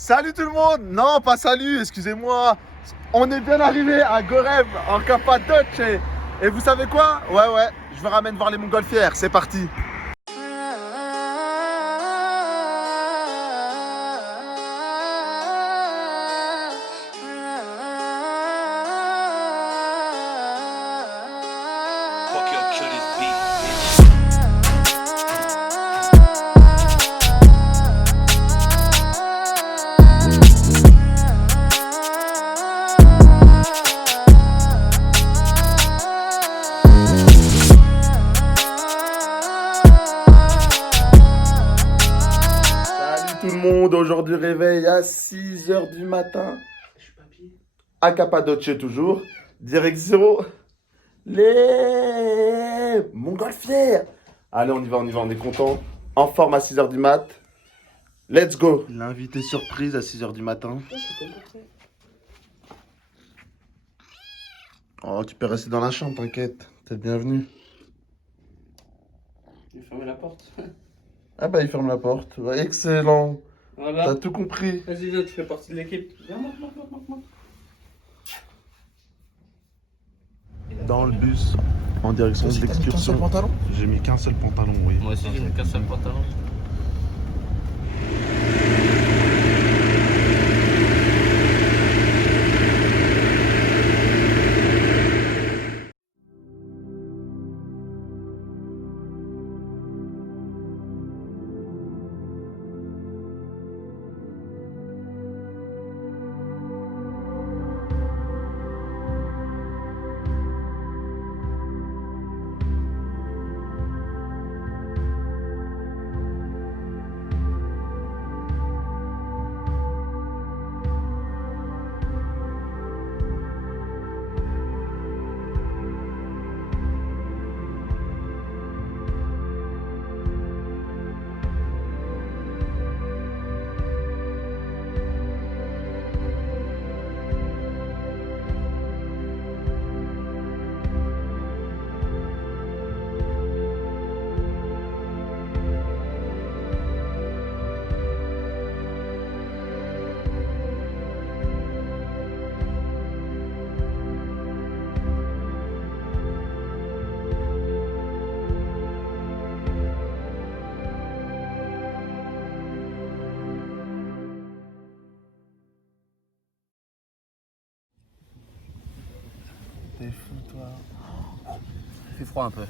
Salut tout le monde. Non, pas salut, excusez-moi. On est bien arrivé à Gorev, en Cappadoce. Et vous savez quoi? Ouais, je vous ramène voir les montgolfières. C'est parti. Tout le monde, aujourd'hui réveil à 6h du matin. À Cappadoce toujours. Direction les montgolfières. Allez, on y va, on est content. En forme à 6h du mat. Let's go. L'invité surprise à 6h du matin. Oh, tu peux rester dans la chambre, t'inquiète. T'es le bienvenu. Il ferme la porte. Ah bah il ferme la porte. Ouais, excellent. Voilà. T'as tout compris. Vas-y, viens, tu fais partie de l'équipe. Viens, monte. Dans le bus, en direction de l'excursion. J'ai mis qu'un seul pantalon, oui. Moi aussi, j'ai mis qu'un seul pantalon. T'es fou, toi. Il fait froid un peu.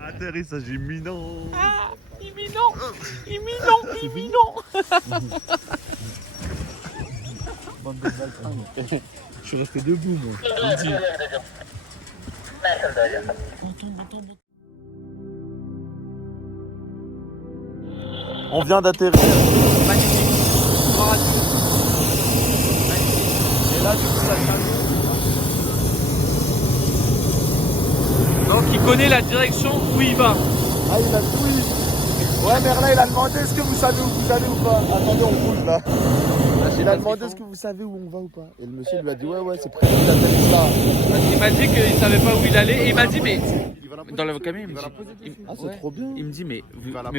Atterrissage imminent. Ah, imminent. Je suis resté debout, moi. On vient d'atterrir. Magnifique. Et là, du coup, ça change. Donc, il connaît la direction où il va. Ah, il a tout eu. Ouais, Merlin, il a demandé est-ce que vous savez où vous allez ou pas. Attendez, on bouge là. Il a demandé est-ce que vous savez où on va ou pas. Et le monsieur lui a dit ouais, c'est prévu d'atterrir là. Parce qu'il m'a dit qu'il savait pas où il allait. Et il m'a dit, mais dans le camion, il me dit, Ah, c'est trop bien. il me dit, mais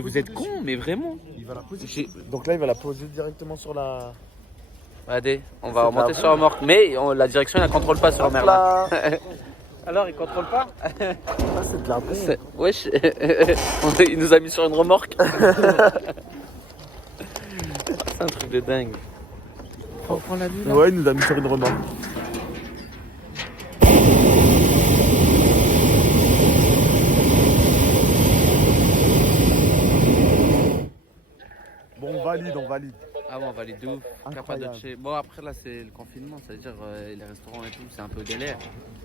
vous êtes con, mais vraiment. Il va la poser. Donc là, il va la poser directement sur la. Regardez, on va remonter sur la remorque. Mais la direction, il ne contrôle pas sur la Merlin. Alors, il contrôle pas? Ah, c'est de la bombe. Wesh, il nous a mis sur une remorque. C'est un truc de dingue. On prend la vue là. Ouais, il nous a mis sur une remorque. Bon, on valide. Ah bon, on valide de ouf. Incroyable. Cappadoce. Bon, après là, c'est le confinement, c'est-à-dire les restaurants et tout, c'est un peu galère.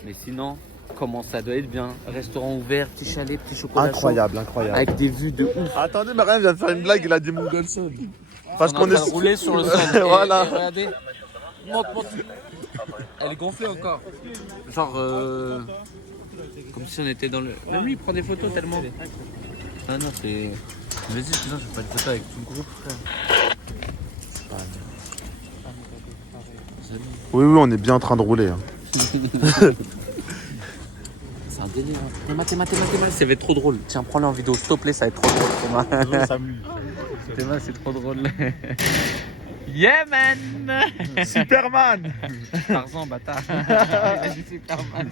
Mais sinon, comment ça doit être bien. Restaurant ouvert, petit chalet, petit chocolat Incroyable, chaud, incroyable. avec des vues de ouf. Attendez, mais rien vient de faire une blague, il a dit Mongolson. Parce On est en train de rouler sur le sol. Voilà. Et regardez, monte. Elle est gonflée encore. Genre, comme si on était dans le. Même lui, il prend des photos tellement. Ah non, c'est. Vas-y, putain, je fais pas une photo avec tout le groupe, frère. Oui, on est bien en train de rouler. Hein. C'est un délire. Théma, ça va être trop drôle. Tiens, prends-le en vidéo, s'il te plaît, ça va être trop drôle. Théma, c'est trop drôle. Yeah, man! Superman. Tarzan, bâtard. Superman.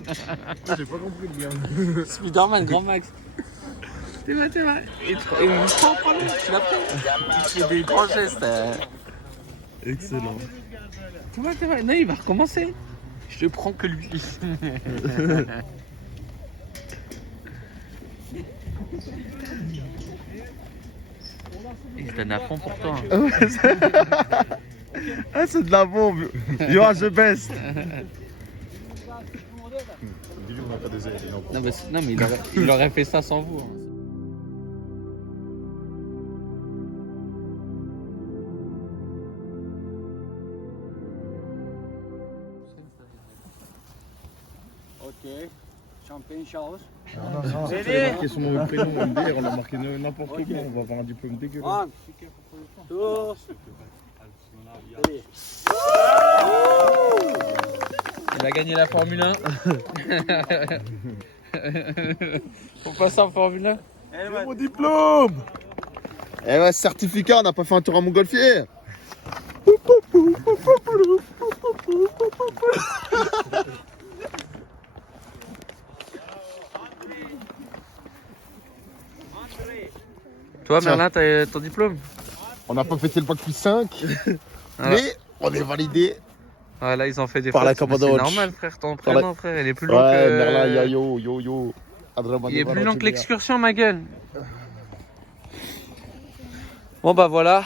J'ai pas compris le lien. Spiderman, grand max. Théma. Et prends-le, tu l'as pris. Tu fais des grands gestes. Excellent. Théma. Non, il va recommencer. Je prends que lui. Il se donne à fond pour toi. Hein. Ah, c'est de la bombe. You are the best. Non, mais il aurait fait ça sans vous. Hein. Ok, champagne Charles. C'est marqué son nom et prénom, MDR, on a marqué n'importe comment, on va avoir un diplôme dégueulasse. 1, 2, 3. Il a gagné la Formule 1. Faut passer en Formule 1. C'est mon diplôme. Eh ouais, certificat, on n'a pas fait un tour à Montgolfière. Toi, Tiens. Merlin, t'as ton diplôme? On n'a pas fêté le bac plus 5, Voilà. mais on est validé. Voilà, ils ont fait des Par la fautes, mais Commando c'est Watch. normal, frère. Ton Par la- prénom, frère, il est plus long Ouais, que... Merlin, yo. Il est plus long que l'excursion, ma gueule. Bon, bah voilà.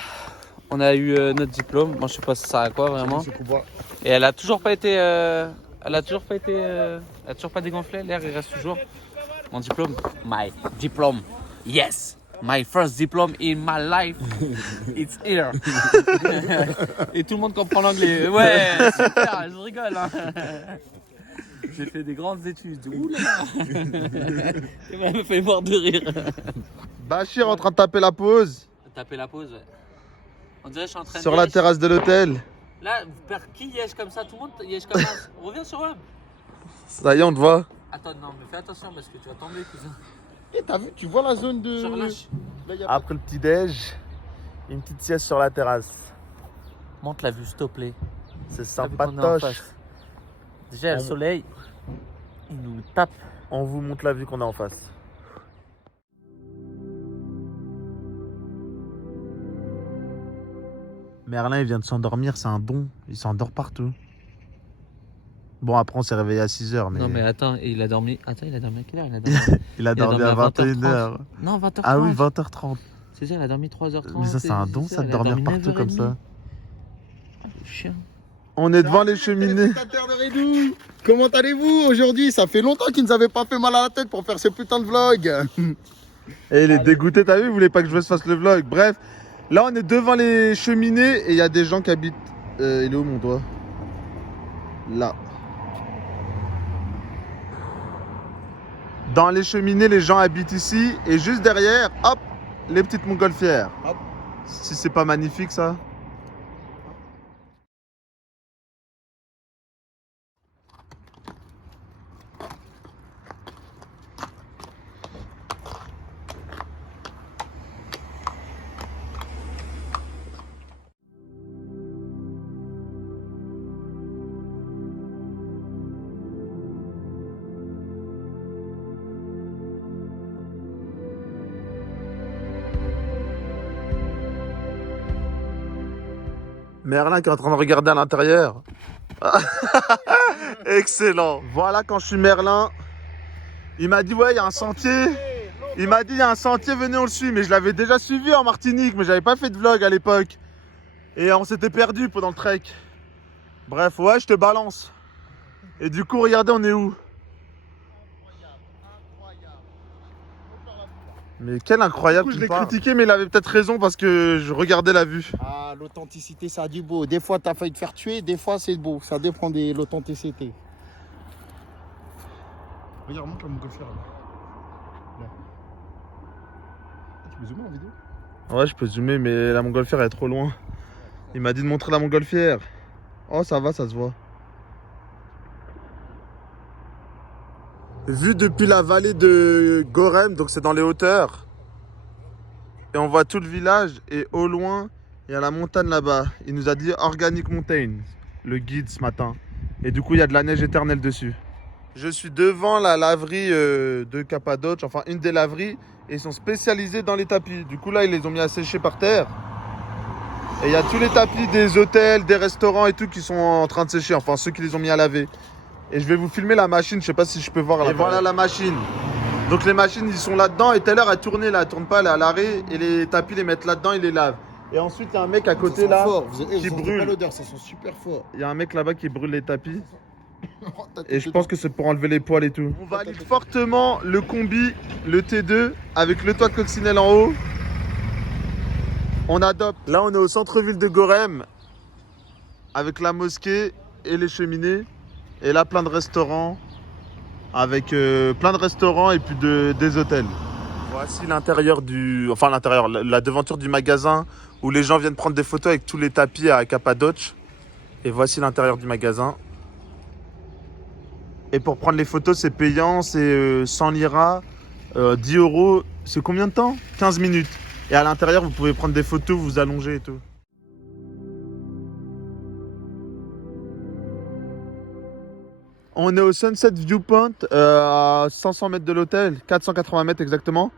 On a eu notre diplôme. Moi, je sais pas ça sert à quoi, vraiment. Et elle a toujours pas été... Elle a toujours pas dégonflé. L'air, il reste toujours. Mon diplôme. My diplôme. Yes. My first diplôme in my life. It's here. Et tout le monde comprend l'anglais. Ouais, super, je rigole. Hein. J'ai fait des grandes études. Ouh là là. Il m'a fait mort de rire. Bachir en train de taper la pause Taper la pause, ouais. On dirait que je suis en train de... sur la terrasse de l'hôtel. Là, qui yèche comme ça? Tout le monde yèche comme ça. Reviens sur eux. Ça y est, on te voit. Attends, non, mais fais attention parce que tu vas tomber, cousin. Et t'as vu, tu vois la zone de... Je relâche. Après le petit-déj, une petite sieste sur la terrasse. Monte la vue, s'il te plaît. C'est T'as vu qu'on est en sympatoche. face. Déjà, le soleil, il nous tape. On vous montre la vue qu'on a en face. Merlin, il vient de s'endormir, c'est un don. Il s'endort partout. Bon, après, on s'est réveillé à 6h. Mais... Non, mais attends, il a dormi. Attends, il a dormi à quelle heure? Il a dormi il a dormi à 21h30. 21h. Non, 20h30. Ah oui, 20h30. C'est ça, il a dormi 3h30. Mais ça, c'est un don, ça, de dormir partout comme ça. Chien. On est devant les cheminées. Comment allez-vous aujourd'hui? Ça fait longtemps qu'ils nous avaient pas fait mal à la tête pour faire ce putain de vlog. Et il est dégoûté, t'as vu? Il voulait pas que je fasse le vlog. Bref, là on est devant les cheminées et il y a des gens qui habitent. Il est où mon doigt? Là. Dans les cheminées, les gens habitent ici et juste derrière, hop, les petites montgolfières. Hop. Si c'est pas magnifique ça. Merlin qui est en train de regarder à l'intérieur. Excellent. Voilà quand je suis Merlin. Il m'a dit ouais il y a un sentier. Il m'a dit il y a un sentier, venez on le suit. Mais je l'avais déjà suivi en Martinique. Mais j'avais pas fait de vlog à l'époque. Et on s'était perdu pendant le trek. Bref ouais je te balance. Et du coup regardez on est où? Mais quel incroyable. Je l'ai critiqué, mais il avait peut-être raison parce que je regardais la vue. Ah, l'authenticité, ça a du beau. Des fois, t'as failli te faire tuer, des fois, c'est beau. Ça dépend de l'authenticité. Regarde, montre la montgolfière là. Tu peux zoomer en vidéo? Ouais, je peux zoomer, mais la montgolfière elle est trop loin. Il m'a dit de montrer la montgolfière. Oh, ça va, ça se voit. Vu depuis la vallée de Gorem, donc c'est dans les hauteurs. Et on voit tout le village et au loin, il y a la montagne là-bas. Il nous a dit Organic Mountain, le guide ce matin. Et du coup, il y a de la neige éternelle dessus. Je suis devant la laverie de Cappadoce, enfin une des laveries. Et ils sont spécialisés dans les tapis. Du coup, là, ils les ont mis à sécher par terre. Et il y a tous les tapis des hôtels, des restaurants et tout qui sont en train de sécher. Enfin, ceux qui les ont mis à laver. Et je vais vous filmer la machine, je sais pas si je peux voir là. Et voilà la machine. Donc les machines, ils sont là-dedans et tout à l'heure, elle tournait là, elle tourne pas, elle est à l'arrêt. Et les tapis, les mettent là-dedans, ils les lavent. Et ensuite, il y a un mec à côté là qui brûle. L'odeur, ça sent super fort. Il y a un mec là-bas qui brûle les tapis. Et je pense que c'est pour enlever les poils et tout. On valide fortement le combi, le T2, avec le toit de coccinelle en haut. On adopte. Là, on est au centre-ville de Gorem, avec la mosquée et les cheminées. Et là, plein de restaurants, avec plein de restaurants et puis des hôtels. Voici l'intérieur du... Enfin, l'intérieur, la devanture du magasin où les gens viennent prendre des photos avec tous les tapis à Cappadoce. Et voici l'intérieur du magasin. Et pour prendre les photos, c'est payant, c'est 100 liras, 10 euros. C'est combien de temps? 15 minutes. Et à l'intérieur, vous pouvez prendre des photos, vous allonger et tout. On est au Sunset Viewpoint, à 500 mètres de l'hôtel, 480 mètres exactement.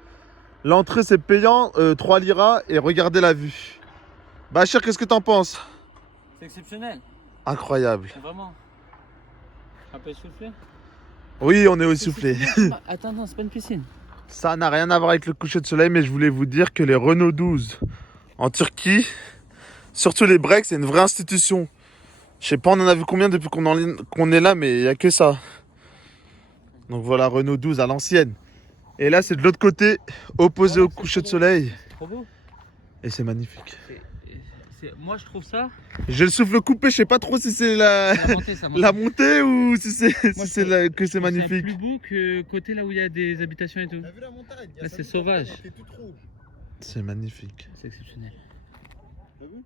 L'entrée, c'est payant, 3 liras, et regardez la vue. Bachir, qu'est-ce que t'en penses? C'est exceptionnel. Incroyable. Vraiment. Un peu essoufflé? Oui, on est essoufflé. Attends, non, c'est pas une piscine. Ça n'a rien à voir avec le coucher de soleil, mais je voulais vous dire que les Renault 12 en Turquie, surtout les breaks, c'est une vraie institution. Je sais pas, on en a vu combien depuis qu'on est là, mais il n'y a que ça. Donc voilà, Renault 12 à l'ancienne. Et là, c'est de l'autre côté, opposé au coucher de soleil. C'est trop beau. Et c'est magnifique. Moi, je trouve ça. J'ai le souffle coupé, je sais pas trop si c'est la montée ou si c'est que c'est magnifique. C'est plus beau que côté là où il y a des habitations et tout. T'as vu la montagne? Là, c'est sauvage. C'est magnifique. C'est exceptionnel. T'as vu?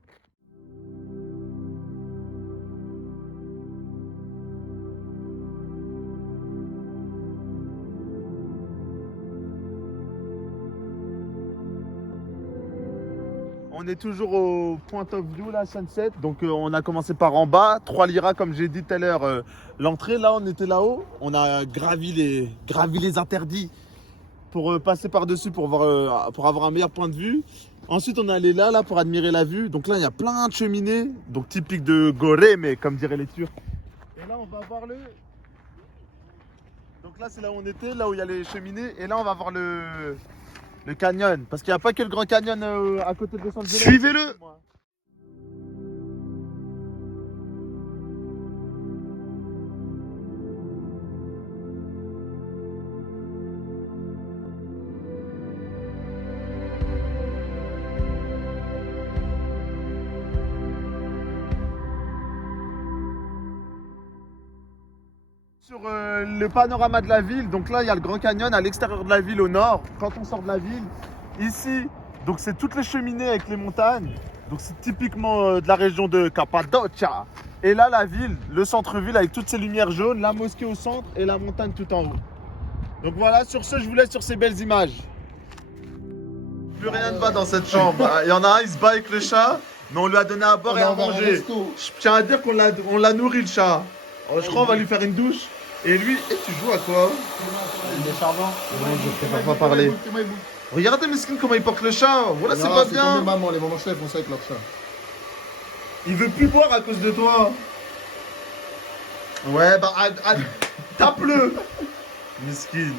On est toujours au point of view là, Sunset. Donc on a commencé par en bas, 3 liras comme j'ai dit tout à l'heure. L'entrée là, on était là-haut. On a gravi les interdits pour passer par-dessus pour avoir un meilleur point de vue. Ensuite on est allé là pour admirer la vue. Donc là il y a plein de cheminées, donc typique de Gorem, comme diraient les Turcs. Et là on va voir le... Donc là c'est là où on était, là où il y a les cheminées. Et là on va voir le canyon, parce qu'il n'y a pas que le Grand Canyon à côté de Los Angeles. Suivez-le. Sur le panorama de la ville, donc là il y a le Grand Canyon à l'extérieur de la ville au nord, quand on sort de la ville. Ici, donc c'est toutes les cheminées avec les montagnes, donc c'est typiquement de la région de Cappadoce. Et là la ville, le centre-ville avec toutes ces lumières jaunes, la mosquée au centre et la montagne tout en haut. Donc voilà, sur ce je vous laisse sur ces belles images. Plus rien ne va dans cette chambre. Il y en a un, il se bat avec le chat, mais on lui a donné à boire et à manger. Je tiens à dire qu'on l'a nourri le chat. Alors, je crois qu'on va lui faire une douche. Et lui, tu joues à quoi? Il est charmant. Non, je préfère pas parler. Regardez Meskin comment il porte le chat. Voilà, c'est pas bien. Les mamans chats ils font ça avec leur chat. Il veut plus boire à cause de toi. Ouais, bah tape-le. Meskin.